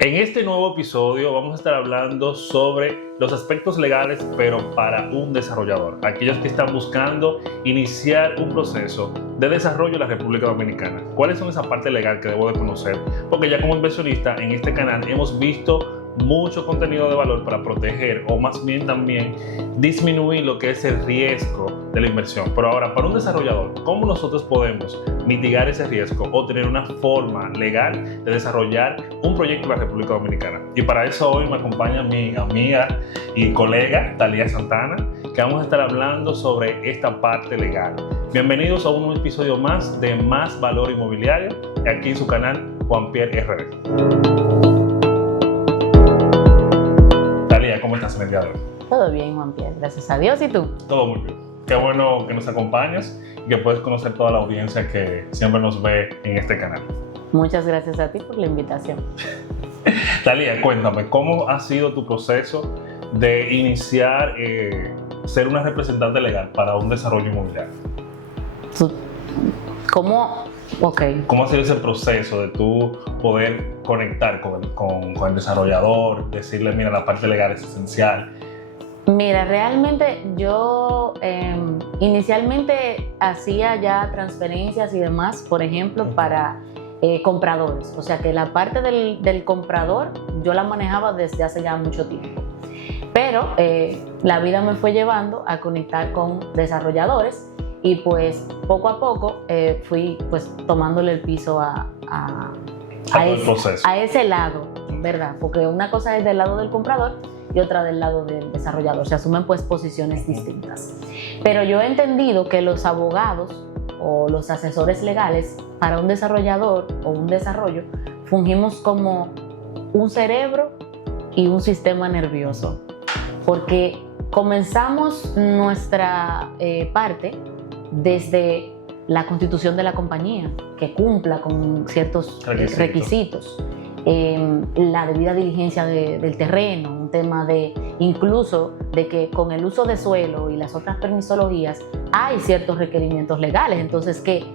En este nuevo episodio vamos a estar hablando sobre los aspectos legales, pero para un desarrollador, aquellos que están buscando iniciar un proceso de desarrollo en la República Dominicana. ¿Cuáles son esa parte legal que debo de conocer? Porque ya como inversionista en este canal hemos visto mucho contenido de valor para proteger o más bien también disminuir lo que es el riesgo de la inversión. Pero ahora, para un desarrollador, ¿cómo nosotros podemos mitigar ese riesgo o tener una forma legal de desarrollar un proyecto en la República Dominicana? Y para eso hoy me acompaña mi amiga y colega Talía Santana, que vamos a estar hablando sobre esta parte legal. Bienvenidos a un episodio más de Más Valor Inmobiliario, aquí en su canal Juan Pierre RD. Talía, ¿cómo estás en el día de hoy? Todo bien, Juan Pierre, gracias a Dios. ¿Y tú? Todo muy bien. Qué bueno que nos acompañes y que puedes conocer toda la audiencia que siempre nos ve en este canal. Muchas gracias a ti por la invitación. Talía, cuéntame, ¿cómo ha sido tu proceso de iniciar ser una representante legal para un desarrollo inmobiliario? ¿Cómo? Ok. ¿Cómo ha sido ese proceso de tú poder conectar con el desarrollador, decirle, mira, la parte legal es esencial? Mira, realmente yo inicialmente hacía ya transferencias y demás, por ejemplo, para compradores. O sea que la parte del comprador yo la manejaba desde hace ya mucho tiempo. Pero la vida me fue llevando a conectar con desarrolladores y pues poco a poco fui pues tomándole el piso a ese lado, ¿verdad? Porque una cosa es del lado del comprador y otra del lado del desarrollador. Se asumen pues posiciones distintas. Pero yo he entendido que los abogados o los asesores legales para un desarrollador o un desarrollo fungimos como un cerebro y un sistema nervioso. Porque comenzamos nuestra parte desde la constitución de la compañía, que cumpla con ciertos requisitos. La debida diligencia del terreno, un tema de incluso de que con el uso de suelo y las otras permisologías hay ciertos requerimientos legales. Entonces que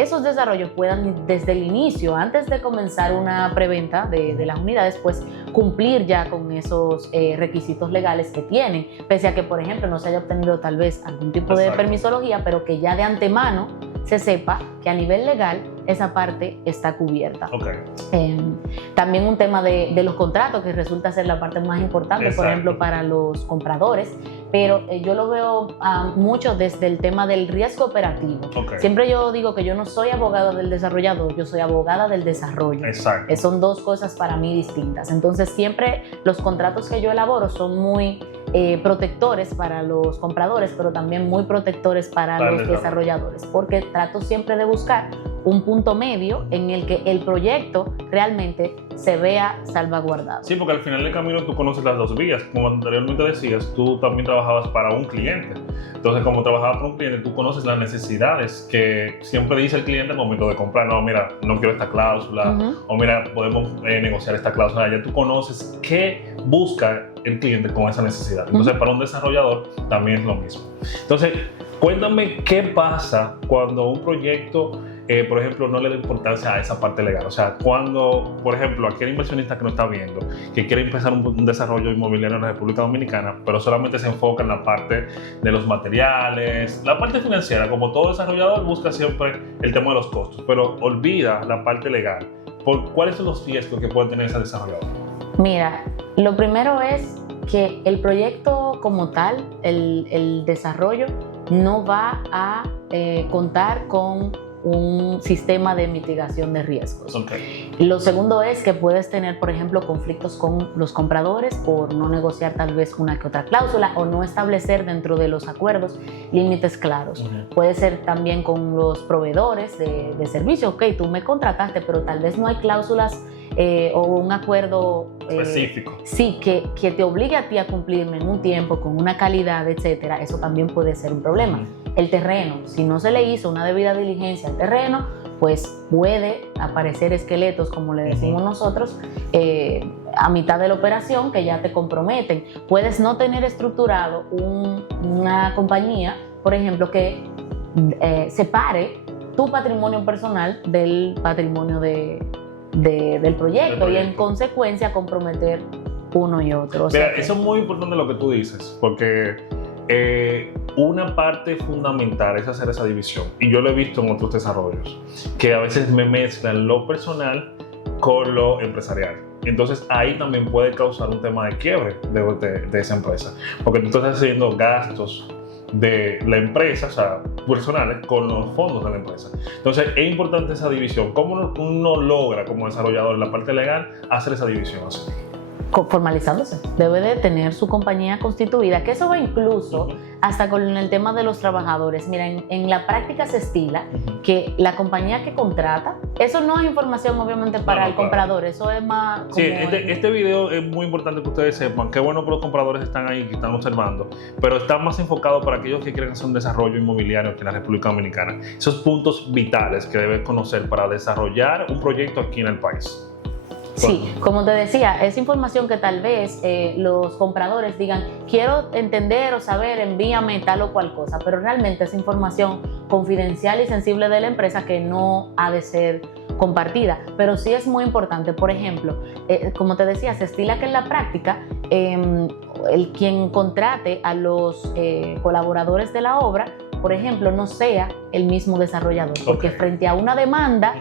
esos desarrollos puedan desde el inicio, antes de comenzar una preventa de las unidades, pues cumplir ya con esos requisitos legales que tienen, pese a que, por ejemplo, no se haya obtenido tal vez algún tipo de permisología, pero que ya de antemano se sepa que a nivel legal esa parte está cubierta. Okay. También un tema de los contratos, que resulta ser la parte más importante, Exacto. Por ejemplo, para los compradores, pero yo lo veo mucho desde el tema del riesgo operativo. Okay. Siempre yo digo que yo no soy abogada del desarrollador, yo soy abogada del desarrollo. Exacto. Son dos cosas para mí distintas. Entonces siempre los contratos que yo elaboro son muy protectores para los compradores, pero también muy protectores para los desarrolladores, porque trato siempre de buscar un punto medio en el que el proyecto realmente se vea salvaguardado. Sí, porque al final del camino tú conoces las dos vías. Como anteriormente decías, tú también trabajabas para un cliente. Entonces, como trabajabas para un cliente, tú conoces las necesidades que siempre dice el cliente al momento de comprar. No, mira, no quiero esta cláusula. O mira, podemos negociar esta cláusula. Ya tú conoces qué busca el cliente con esa necesidad. Entonces, para un desarrollador también es lo mismo. Entonces, cuéntame qué pasa cuando un proyecto, por ejemplo, no le da importancia a esa parte legal. O sea, cuando, por ejemplo, aquel inversionista que nos está viendo, que quiere empezar un desarrollo inmobiliario en la República Dominicana, pero solamente se enfoca en la parte de los materiales, la parte financiera, como todo desarrollador busca siempre el tema de los costos, pero olvida la parte legal. ¿Cuáles son los riesgos que puede tener ese desarrollador? Mira, lo primero es que el proyecto como tal, el desarrollo, no va a contar con un sistema de mitigación de riesgos. Okay. Lo segundo es que puedes tener, por ejemplo, conflictos con los compradores por no negociar tal vez una que otra cláusula o no establecer dentro de los acuerdos límites claros. Puede ser también con los proveedores de servicios. Ok, tú me contrataste, pero tal vez no hay cláusulas o un acuerdo específico. Sí, que te obligue a ti a cumplirme en un tiempo, con una calidad, etcétera. Eso también puede ser un problema. El terreno, si no se le hizo una debida diligencia al terreno, pues puede aparecer esqueletos, como le decimos nosotros, a mitad de la operación que ya te comprometen. Puedes no tener estructurado una compañía, por ejemplo, que separe tu patrimonio personal del patrimonio de del proyecto y en consecuencia comprometer uno y otro. O sea, eso es muy importante lo que tú dices, porque una parte fundamental es hacer esa división, y yo lo he visto en otros desarrollos, que a veces me mezclan lo personal con lo empresarial. Entonces ahí también puede causar un tema de quiebre de esa empresa, porque tú estás haciendo gastos de la empresa, o sea, personales, con los fondos de la empresa. Entonces es importante esa división. ¿Cómo uno logra como desarrollador en la parte legal hacer esa división así? Formalizándose, debe de tener su compañía constituida, que eso va incluso hasta con el tema de los trabajadores. Mira, en la práctica se estila que la compañía que contrata, eso no es información obviamente para el comprador, eso es más como... Sí, este video es muy importante que ustedes sepan, qué bueno que los compradores están ahí, que están observando, pero está más enfocado para aquellos que quieren hacer un desarrollo inmobiliario aquí en la República Dominicana. Esos puntos vitales que debes conocer para desarrollar un proyecto aquí en el país. Sí, como te decía, es información que tal vez los compradores digan, quiero entender o saber, envíame tal o cual cosa, pero realmente es información confidencial y sensible de la empresa que no ha de ser compartida, pero sí es muy importante. Por ejemplo, como te decía, se estila que en la práctica el quien contrate a los colaboradores de la obra, por ejemplo, no sea el mismo desarrollador, porque frente a una demanda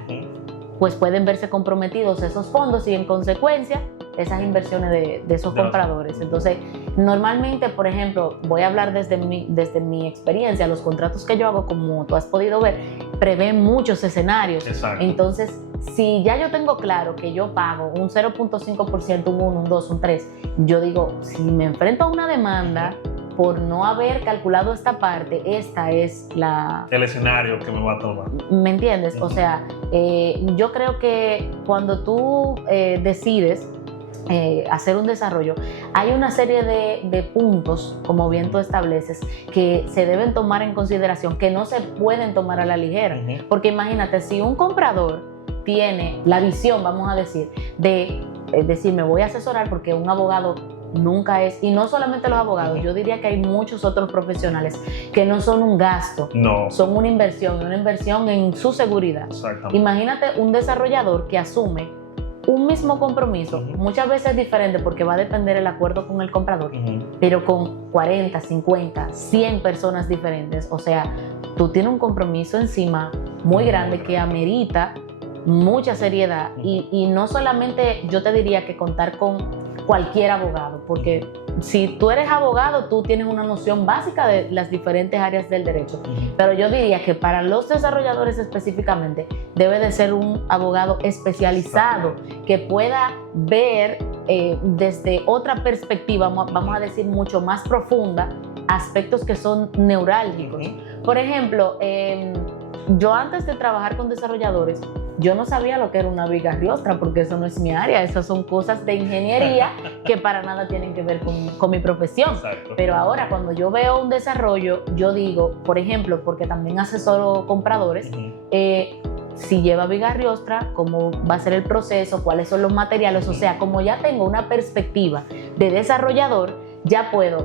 pues pueden verse comprometidos esos fondos y en consecuencia esas inversiones de esos compradores. Entonces, normalmente, por ejemplo, voy a hablar desde mi experiencia, los contratos que yo hago, como tú has podido ver, prevén muchos escenarios. Exacto. Entonces, si ya yo tengo claro que yo pago un 0.5%, un 1, un 2, un 3, yo digo, si me enfrento a una demanda por no haber calculado esta parte, esta es el escenario que me va a tomar. ¿Me entiendes? O sea, yo creo que cuando tú decides hacer un desarrollo, hay una serie de puntos, como bien tú estableces, que se deben tomar en consideración, que no se pueden tomar a la ligera. Porque imagínate, si un comprador tiene la visión, vamos a decir, de decir, me voy a asesorar porque un abogado nunca es, y no solamente los abogados, yo diría que hay muchos otros profesionales que no son un gasto, son una inversión en su seguridad. Imagínate un desarrollador que asume un mismo compromiso, muchas veces diferente porque va a depender el acuerdo con el comprador, pero con 40, 50, 100 personas diferentes. O sea, tú tienes un compromiso encima muy grande que amerita mucha seriedad y no solamente yo te diría que contar con cualquier abogado, porque si tú eres abogado, tú tienes una noción básica de las diferentes áreas del derecho, pero yo diría que para los desarrolladores específicamente debe de ser un abogado especializado que pueda ver desde otra perspectiva, vamos a decir mucho más profunda, aspectos que son neurálgicos. Por ejemplo, yo antes de trabajar con desarrolladores, yo no sabía lo que era una viga riostra, porque eso no es mi área, esas son cosas de ingeniería que para nada tienen que ver con mi profesión. Exacto. Pero ahora cuando yo veo un desarrollo, yo digo, por ejemplo, porque también asesoro compradores, si lleva viga riostra, cómo va a ser el proceso, cuáles son los materiales, o sea, como ya tengo una perspectiva de desarrollador, ya puedo,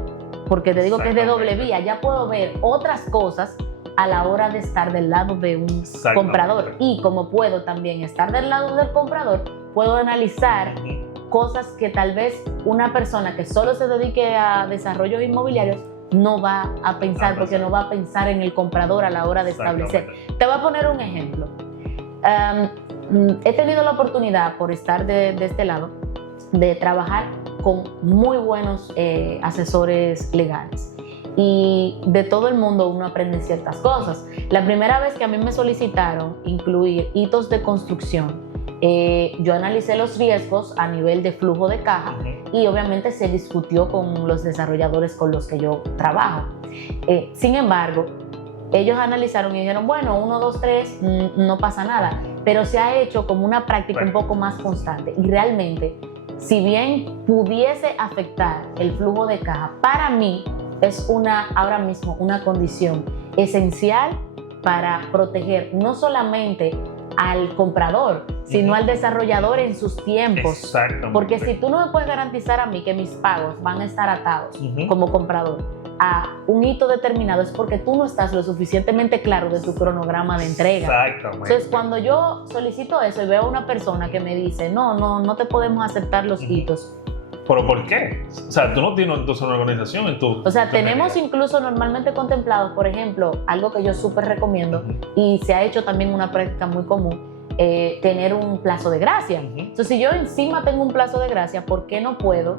porque te digo que es de doble vía, ya puedo ver otras cosas a la hora de estar del lado de un comprador. Y como puedo también estar del lado del comprador, puedo analizar cosas que tal vez una persona que solo se dedique a desarrollos inmobiliarios no va a pensar, porque no va a pensar en el comprador a la hora de establecer. Te voy a poner un ejemplo. He tenido la oportunidad, por estar de este lado, de trabajar con muy buenos asesores legales. Y de todo el mundo uno aprende ciertas cosas. La primera vez que a mí me solicitaron incluir hitos de construcción, yo analicé los riesgos a nivel de flujo de caja y obviamente se discutió con los desarrolladores con los que yo trabajo. Sin embargo, ellos analizaron y dijeron, bueno, 1, 2, 3, no pasa nada, pero se ha hecho como una práctica un poco más constante y realmente, si bien pudiese afectar el flujo de caja, para mí es ahora mismo una condición esencial para proteger no solamente al comprador, sino al desarrollador en sus tiempos. Exactamente. Porque si tú no me puedes garantizar a mí que mis pagos van a estar atados como comprador a un hito determinado es porque tú no estás lo suficientemente claro de tu cronograma de entrega. Exactamente. Entonces, cuando yo solicito eso y veo a una persona que me dice, no te podemos aceptar los hitos. ¿Pero por qué? O sea, tú no tienes entonces una organización en tu... O sea, tenemos incluso normalmente contemplados, por ejemplo, algo que yo súper recomiendo y se ha hecho también una práctica muy común, tener un plazo de gracia. Entonces, si yo encima tengo un plazo de gracia, ¿por qué no puedo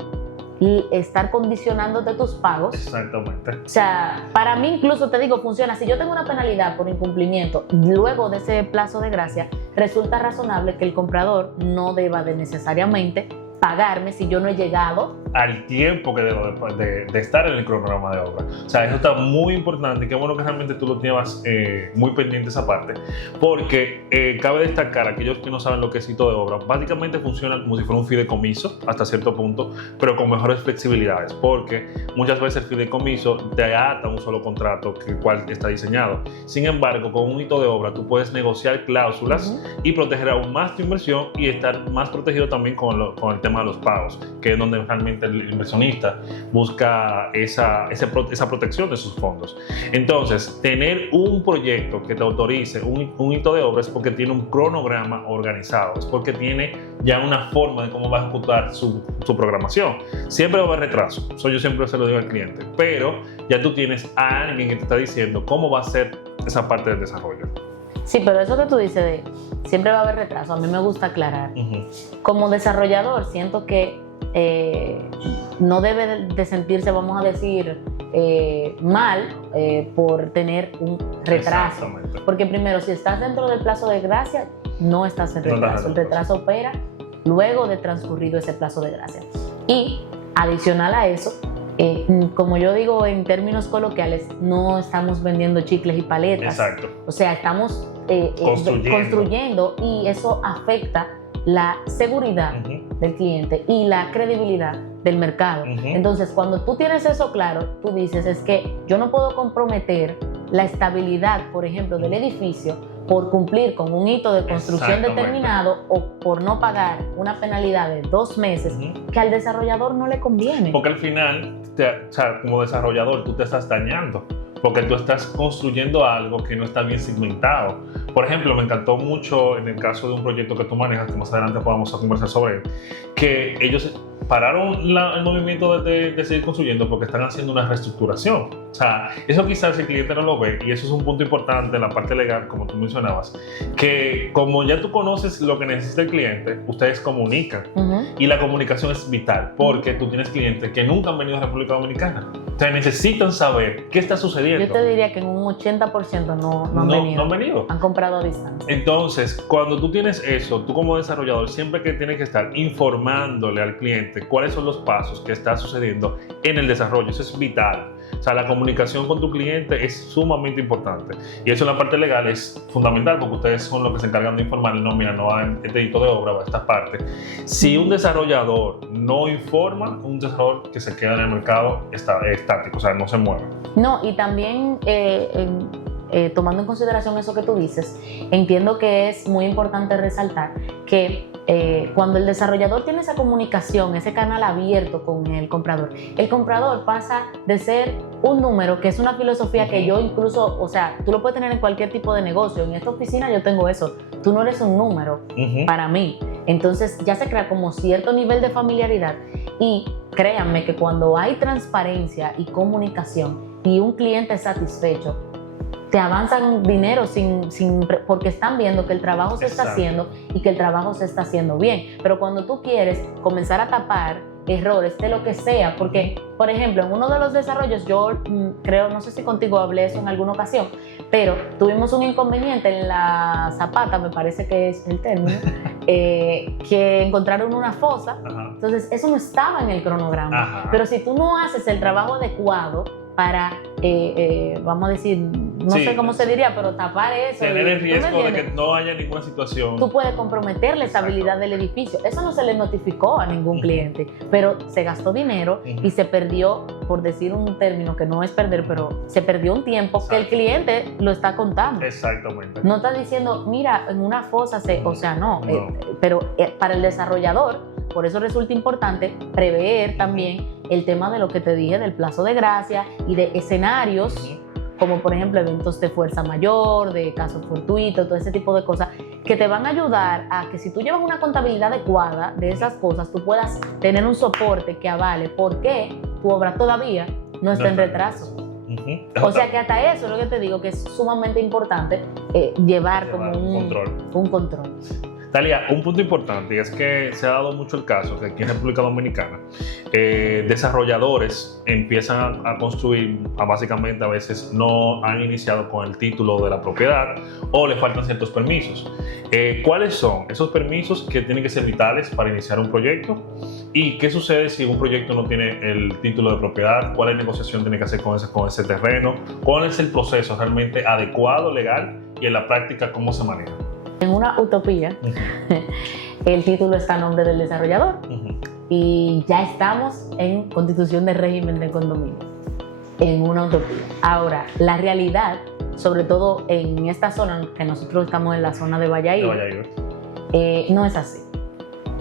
estar condicionándote tus pagos? Exactamente. O sea, para mí incluso te digo, funciona. Si yo tengo una penalidad por incumplimiento luego de ese plazo de gracia, resulta razonable que el comprador no deba de necesariamente pagarme si yo no he llegado al tiempo que debo de estar en el cronograma de obra. O sea, eso está muy importante y qué bueno que realmente tú lo llevas muy pendiente esa parte, porque cabe destacar, aquellos que no saben lo que es hito de obra, básicamente funciona como si fuera un fideicomiso hasta cierto punto, pero con mejores flexibilidades, porque muchas veces el fideicomiso te ata a un solo contrato que cual está diseñado. Sin embargo, con un hito de obra tú puedes negociar cláusulas y proteger aún más tu inversión y estar más protegido también con el tema de los pagos, que es donde realmente el inversionista busca esa protección de sus fondos. Entonces, tener un proyecto que te autorice un hito de obra es porque tiene un cronograma organizado, es porque tiene ya una forma de cómo va a ejecutar su programación. Siempre va a haber retraso, eso yo siempre se lo digo al cliente, pero ya tú tienes a alguien que te está diciendo cómo va a ser esa parte del desarrollo. Sí, pero eso que tú dices de siempre va a haber retraso, a mí me gusta aclarar. Como desarrollador, siento que no debe de sentirse, vamos a decir, mal por tener un retraso. Porque primero, si estás dentro del plazo de gracia, no estás en retraso. El retraso opera luego de transcurrido ese plazo de gracia. Y adicional a eso, como yo digo en términos coloquiales, no estamos vendiendo chicles y paletas. Exacto. O sea, estamos construyendo y eso afecta la seguridad del cliente y la credibilidad del mercado. Entonces, cuando tú tienes eso claro, tú dices, es que yo no puedo comprometer la estabilidad, por ejemplo, del edificio por cumplir con un hito de construcción determinado o por no pagar una penalidad de 2 meses que al desarrollador no le conviene. Porque al final, o sea, como desarrollador, tú te estás dañando. Porque tú estás construyendo algo que no está bien segmentado. Por ejemplo, me encantó mucho en el caso de un proyecto que tú manejas, que más adelante podamos conversar sobre él, que ellos pararon el movimiento de seguir construyendo porque están haciendo una reestructuración. O sea, eso quizás el cliente no lo ve y eso es un punto importante en la parte legal, como tú mencionabas, que como ya tú conoces lo que necesita el cliente, ustedes comunican y la comunicación es vital porque tú tienes clientes que nunca han venido a República Dominicana. O sea, necesitan saber qué está sucediendo. Yo te diría que en un 80% no han venido. Han comprado a distancia. Entonces, cuando tú tienes eso, tú como desarrollador siempre que tienes que estar informándole al cliente cuáles son los pasos que está sucediendo en el desarrollo. Eso es vital. O sea, la comunicación con tu cliente es sumamente importante. Y eso en la parte legal es fundamental porque ustedes son los que se encargan de informar. No, mira, no va este hito de obra, va a esta parte. Si un desarrollador no informa, un desarrollador que se queda en el mercado está estático, o sea, no se mueve. No, y también tomando en consideración eso que tú dices, entiendo que es muy importante resaltar que cuando el desarrollador tiene esa comunicación, ese canal abierto con el comprador pasa de ser un número, que es una filosofía que yo incluso, o sea, tú lo puedes tener en cualquier tipo de negocio. En esta oficina yo tengo eso. Tú no eres un número para mí. Entonces ya se crea como cierto nivel de familiaridad y créanme que cuando hay transparencia y comunicación y un cliente satisfecho, te avanzan dinero porque están viendo que el trabajo se está haciendo y que el trabajo se está haciendo bien. Pero cuando tú quieres comenzar a tapar errores de lo que sea, porque, por ejemplo, en uno de los desarrollos, yo creo, no sé si contigo hablé eso en alguna ocasión, pero tuvimos un inconveniente en la Zapata, me parece que es el término, que encontraron una fosa. Entonces eso no estaba en el cronograma. Pero si tú no haces el trabajo adecuado para, vamos a decir, no sé cómo se diría, pero tapar eso. Tener el riesgo de que no haya ninguna situación. Tú puedes comprometer la estabilidad del edificio. Eso no se le notificó a ningún cliente, pero se gastó dinero y se perdió, por decir un término que no es perder, pero se perdió un tiempo que el cliente lo está contando. Exactamente. No está diciendo, mira, en una fosa o sea, no. Pero para el desarrollador, por eso resulta importante prever también el tema de lo que te dije del plazo de gracia y de escenarios, como por ejemplo eventos de fuerza mayor, de casos fortuitos, todo ese tipo de cosas, que te van a ayudar a que si tú llevas una contabilidad adecuada de esas cosas, tú puedas tener un soporte que avale por qué tu obra todavía no está en retraso. O sea que hasta eso es lo que te digo, que es sumamente importante llevar como un control. Talia, un punto importante es que se ha dado mucho el caso que aquí en República Dominicana desarrolladores empiezan a construir, básicamente a veces no han iniciado con el título de la propiedad o le faltan ciertos permisos. ¿Cuáles son esos permisos que tienen que ser vitales para iniciar un proyecto? ¿Y qué sucede si un proyecto no tiene el título de propiedad? ¿Cuál negociación tiene que hacer con ese terreno? ¿Cuál es el proceso realmente adecuado, legal, y en la práctica cómo se maneja? En una utopía, el título está a nombre del desarrollador y ya estamos en constitución de régimen de condominio, en una utopía. Ahora, la realidad, sobre todo en esta zona, que nosotros estamos en la zona de Valladolid, no es así.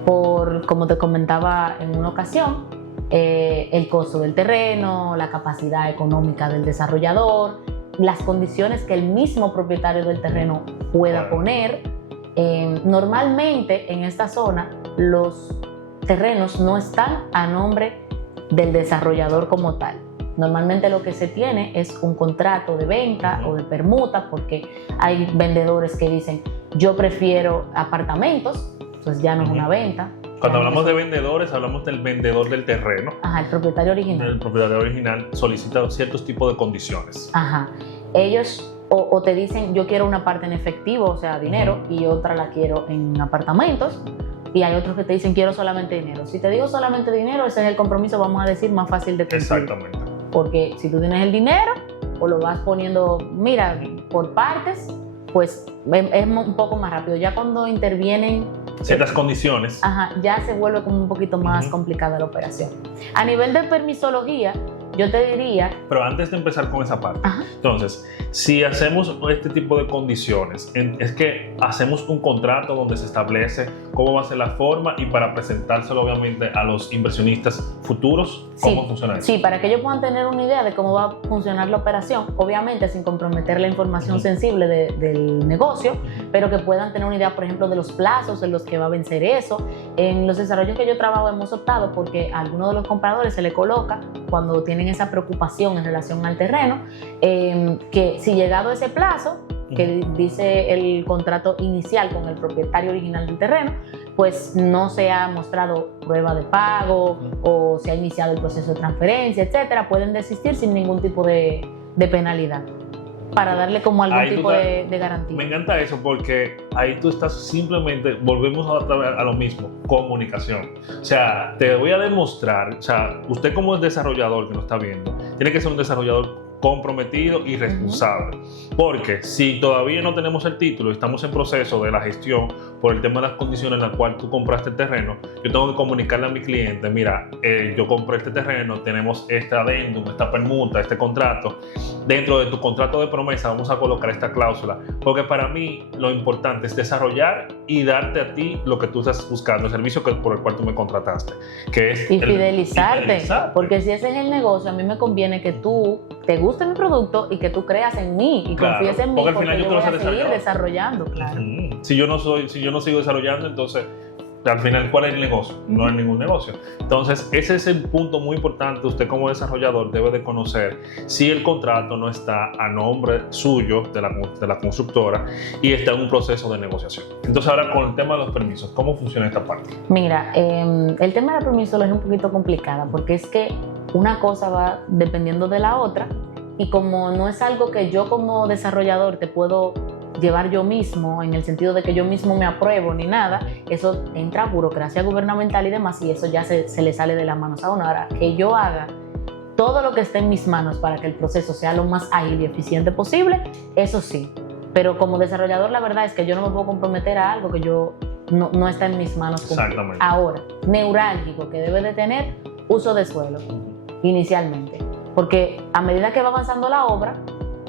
Como te comentaba en una ocasión, el costo del terreno, la capacidad económica del desarrollador, las condiciones que el mismo propietario del terreno pueda poner. Normalmente en esta zona los terrenos no están a nombre del desarrollador como tal. Normalmente lo que se tiene es un contrato de venta o de permuta, porque hay vendedores que dicen yo prefiero apartamentos, entonces ya no es una venta. Cuando hablamos de vendedores, hablamos del vendedor del terreno. Ajá, el propietario original. El propietario original solicita ciertos tipos de condiciones. Ajá. Ellos o te dicen yo quiero una parte en efectivo, o sea, dinero, y otra la quiero en apartamentos. Y hay otros que te dicen quiero solamente dinero. Si te digo solamente dinero, ese es el compromiso, vamos a decir, más fácil de cumplir. Exactamente. Porque si tú tienes el dinero o lo vas poniendo, mira, por partes, pues es un poco más rápido. Ya cuando intervienen ciertas condiciones, ya se vuelve como un poquito más complicada la operación. A nivel de permisología, yo te diría... Pero antes de empezar con esa parte, entonces, si hacemos este tipo de condiciones, es que hacemos un contrato donde se establece cómo va a ser la forma y para presentárselo obviamente a los inversionistas futuros, ¿cómo funciona eso? Sí, para que ellos puedan tener una idea de cómo va a funcionar la operación, obviamente sin comprometer la información sensible del negocio, pero que puedan tener una idea, por ejemplo, de los plazos en los que va a vencer eso. En los desarrollos que yo trabajo hemos optado porque a algunos de los compradores se le coloca, cuando tienen esa preocupación en relación al terreno, que si llegado ese plazo, que dice el contrato inicial con el propietario original del terreno, pues no se ha mostrado prueba de pago o se ha iniciado el proceso de transferencia, etcétera, pueden desistir sin ningún tipo de penalidad, para darle como algún tipo de garantía. Me encanta eso porque ahí tú estás simplemente, volvemos a lo mismo, comunicación. O sea, te voy a demostrar, o sea, usted como desarrollador que nos está viendo, tiene que ser un desarrollador comprometido y responsable. Porque si todavía no tenemos el título y estamos en proceso de la gestión por el tema de las condiciones en las cuales tú compraste el terreno, yo tengo que comunicarle a mi cliente, mira, yo compré este terreno, tenemos este adendum, esta permuta, este contrato. Dentro de tu contrato de promesa vamos a colocar esta cláusula, porque para mí lo importante es desarrollar y darte a ti lo que tú estás buscando, el servicio por el cual tú me contrataste, que es fidelizarte, porque si ese es el negocio, a mí me conviene que tú te guste mi producto y que tú creas en mí y confíes en mí, porque yo voy a seguir desarrollando. Claro. Si yo no sigo desarrollando, entonces al final, ¿cuál es el negocio? No hay ningún negocio. Entonces, ese es el punto muy importante. Usted como desarrollador debe de conocer si el contrato no está a nombre suyo, de la constructora, y está en un proceso de negociación. Entonces, ahora con el tema de los permisos, ¿cómo funciona esta parte? Mira, el tema de la permisología es un poquito complicada, porque es que una cosa va dependiendo de la otra, y como no es algo que yo como desarrollador te puedo llevar yo mismo, en el sentido de que yo mismo me apruebo ni nada, eso entra a burocracia gubernamental y demás, y eso ya se le sale de las manos a uno. Ahora, que yo haga todo lo que esté en mis manos para que el proceso sea lo más ágil y eficiente posible, eso sí, pero como desarrollador la verdad es que yo no me puedo comprometer a algo que yo no está en mis manos cumplir. Exactamente. Ahora, neurálgico que debe de tener uso de suelo inicialmente, porque a medida que va avanzando la obra,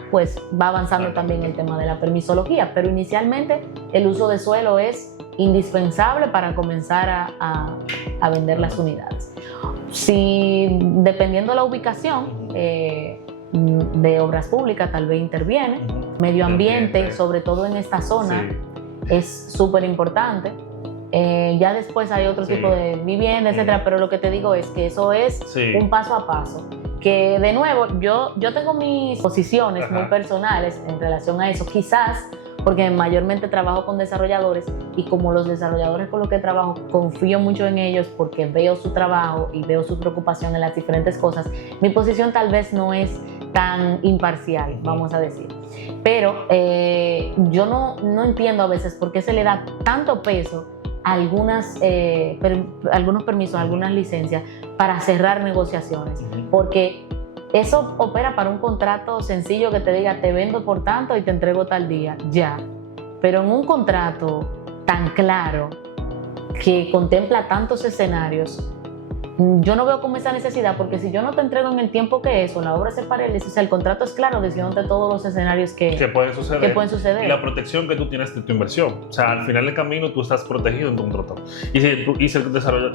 pues va avanzando también el tema de la permisología, pero inicialmente el uso de suelo es indispensable para comenzar a a vender las unidades. Si dependiendo la ubicación de obras públicas, tal vez interviene. Medio ambiente, sobre todo en esta zona, es súper importante. Ya después hay otro tipo de vivienda, etcétera, pero lo que te digo es que eso es un paso a paso. Que de nuevo, yo tengo mis posiciones muy personales en relación a eso, quizás porque mayormente trabajo con desarrolladores y como los desarrolladores con los que trabajo confío mucho en ellos porque veo su trabajo y veo su preocupación en las diferentes cosas, mi posición tal vez no es tan imparcial, vamos a decir. Pero yo no entiendo a veces por qué se le da tanto peso a algunos permisos, algunas licencias para cerrar negociaciones, porque eso opera para un contrato sencillo que te diga te vendo por tanto y te entrego tal día, ya. Pero en un contrato tan claro que contempla tantos escenarios, yo no veo como esa necesidad, porque si yo no te entrego en el tiempo que eso, la obra se paraliza, o sea, el contrato es claro diciéndote todos los escenarios que pueden suceder. Y la protección que tú tienes de tu inversión. O sea, al final del camino tú estás protegido en tu contrato. Y si el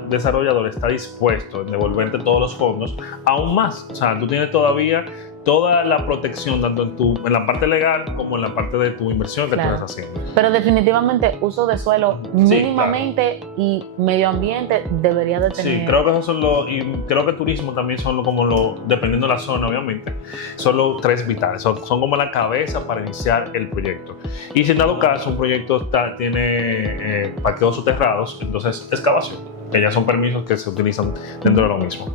desarrollador está dispuesto a devolverte todos los fondos, aún más. O sea, tú tienes todavía toda la protección, tanto en la parte legal como en la parte de tu inversión que tú estás haciendo. Pero definitivamente uso de suelo mínimamente y medio ambiente debería de tener. Sí, creo que esos son y creo que turismo también son dependiendo de la zona, obviamente, son los tres vitales, son como la cabeza para iniciar el proyecto. Y si en dado caso un proyecto tiene parqueos soterrados, entonces excavación, que ya son permisos que se utilizan dentro de lo mismo.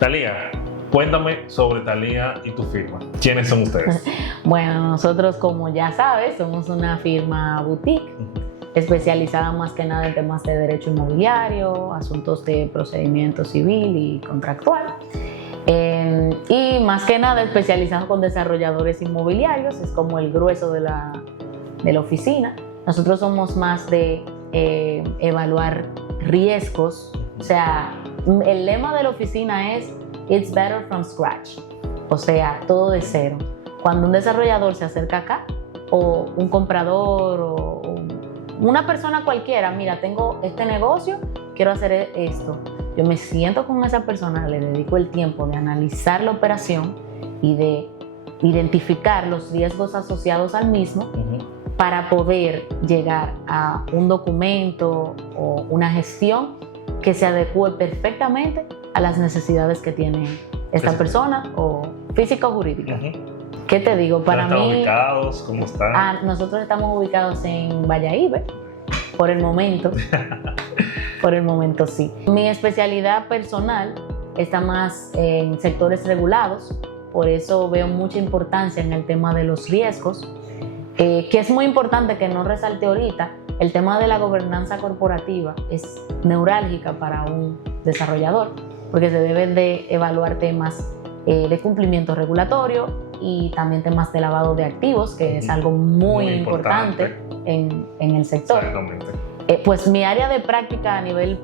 Talía, cuéntame sobre Talía y tu firma. ¿Quiénes son ustedes? Bueno, nosotros, como ya sabes, somos una firma boutique especializada más que nada en temas de derecho inmobiliario, asuntos de procedimiento civil y contractual. Y más que nada especializado con desarrolladores inmobiliarios, es como el grueso de la oficina. Nosotros somos más de evaluar riesgos. O sea, el lema de la oficina es It's better from scratch, o sea, todo de cero. Cuando un desarrollador se acerca acá, o un comprador, o una persona cualquiera, mira, tengo este negocio, quiero hacer esto. Yo me siento con esa persona, le dedico el tiempo de analizar la operación y de identificar los riesgos asociados al mismo para poder llegar a un documento o una gestión que se adecue perfectamente a las necesidades que tiene esta persona, o física o jurídica. ¿Qué te digo? Para mí, ¿están ubicados? ¿Cómo están? Nosotros estamos ubicados en Valladolid, por el momento. Por el momento sí. Mi especialidad personal está más en sectores regulados, por eso veo mucha importancia en el tema de los riesgos, que es muy importante que no resalte ahorita. El tema de la gobernanza corporativa es neurálgica para un desarrollador, porque se deben de evaluar temas de cumplimiento regulatorio y también temas de lavado de activos, que es algo muy importante en el sector. Exactamente. Pues mi área de práctica a nivel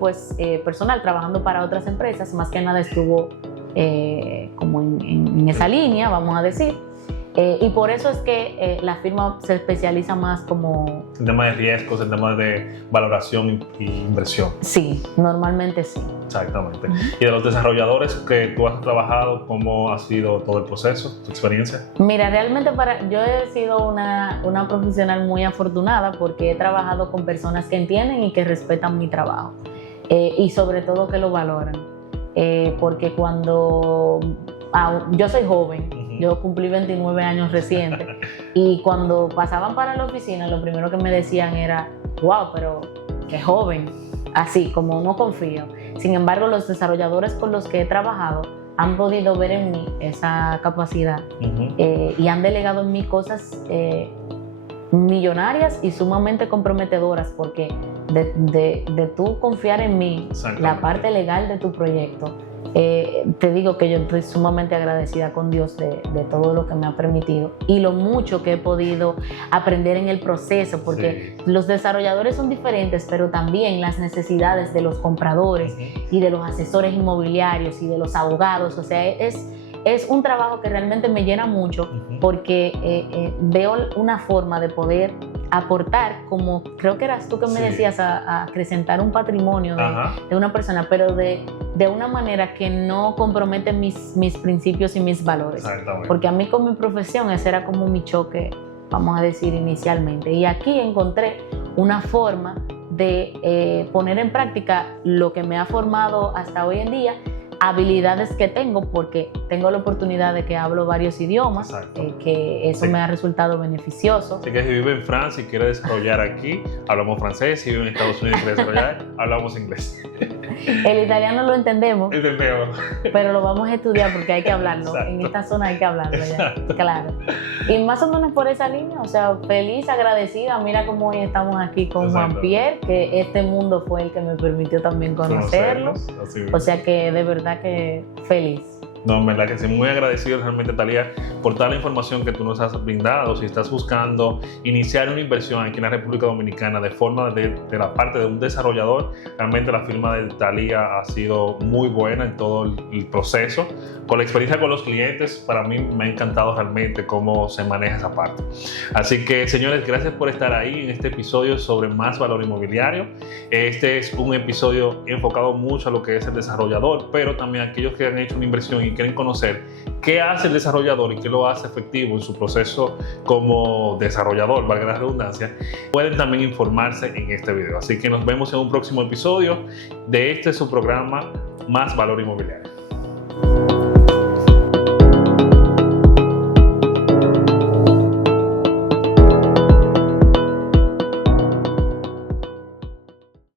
personal, trabajando para otras empresas, más que nada estuvo como en esa línea, vamos a decir. Y por eso es que la firma se especializa más como... En temas de riesgos, en temas de valoración e inversión. Sí, normalmente sí. Exactamente. ¿Y de los desarrolladores que tú has trabajado, cómo ha sido todo el proceso, tu experiencia? Mira, realmente yo he sido una profesional muy afortunada porque he trabajado con personas que entienden y que respetan mi trabajo. Y sobre todo que lo valoran. Porque cuando... yo soy joven. Yo cumplí 29 años reciente y cuando pasaban para la oficina lo primero que me decían era wow, pero qué joven, así como no confío. Sin embargo, los desarrolladores con los que he trabajado han podido ver en mí esa capacidad y han delegado en mí cosas millonarias y sumamente comprometedoras, porque de tú confiar en mí la parte legal de tu proyecto, te digo que yo estoy sumamente agradecida con Dios de todo lo que me ha permitido y lo mucho que he podido aprender en el proceso, porque los desarrolladores son diferentes, pero también las necesidades de los compradores y de los asesores inmobiliarios y de los abogados. O sea, es un trabajo que realmente me llena mucho porque veo una forma de poder aportar, como creo que eras tú que me decías, a acrecentar un patrimonio de una persona, pero de una manera que no compromete mis principios y mis valores. Porque a mí con mi profesión ese era como mi choque, vamos a decir, inicialmente. Y aquí encontré una forma de poner en práctica lo que me ha formado hasta hoy en día, habilidades que tengo, porque tengo la oportunidad de que hablo varios idiomas, que eso me ha resultado beneficioso. Así que si vive en Francia y quiere desarrollar aquí, hablamos francés. Si vive en Estados Unidos y quiere desarrollar, hablamos inglés. El italiano lo entendemos, pero lo vamos a estudiar porque hay que hablarlo. En esta zona hay que hablarlo ya, claro. Y más o menos por esa línea, o sea, feliz, agradecida. Mira cómo hoy estamos aquí con Juan Pierre, que este mundo fue el que me permitió también conocerlo. O sea que de verdad que feliz. No, en verdad que sí, muy agradecido realmente, Thalía, por toda la información que tú nos has brindado. Si estás buscando iniciar una inversión aquí en la República Dominicana de forma de la parte de un desarrollador, realmente la firma de Thalía ha sido muy buena en todo el proceso. Con la experiencia con los clientes, para mí me ha encantado realmente cómo se maneja esa parte. Así que, señores, gracias por estar ahí en este episodio sobre Más Valor Inmobiliario. Este es un episodio enfocado mucho a lo que es el desarrollador, pero también a aquellos que han hecho una inversión y quieren conocer qué hace el desarrollador y qué lo hace efectivo en su proceso como desarrollador, valga la redundancia, pueden también informarse en este video. Así que nos vemos en un próximo episodio de su programa Más Valor Inmobiliario.